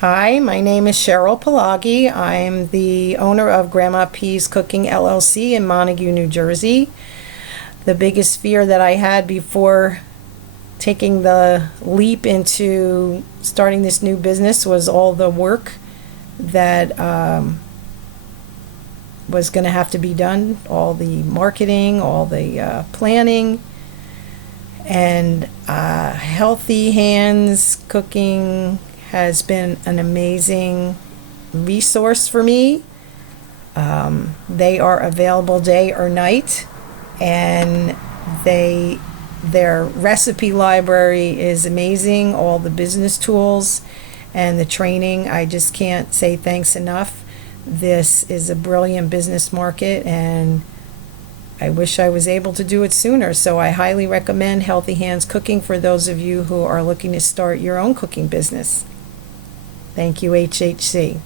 Hi, my name is Cheryl Pallaghy. I'm the owner of Grandma P's Cooking LLC in Montague, New Jersey. The biggest fear that I had before taking the leap into starting this new business was all the work that was going to have to be done, all the marketing, all the planning, and Healthy Hands Cooking has been an amazing resource for me. They are available day or night, and their recipe library is amazing. All the business tools and the training, I just can't say thanks enough. This is a brilliant business market, and I wish I was able to do it sooner. So I highly recommend Healthy Hands Cooking for those of you who are looking to start your own cooking business. Thank you, HHC.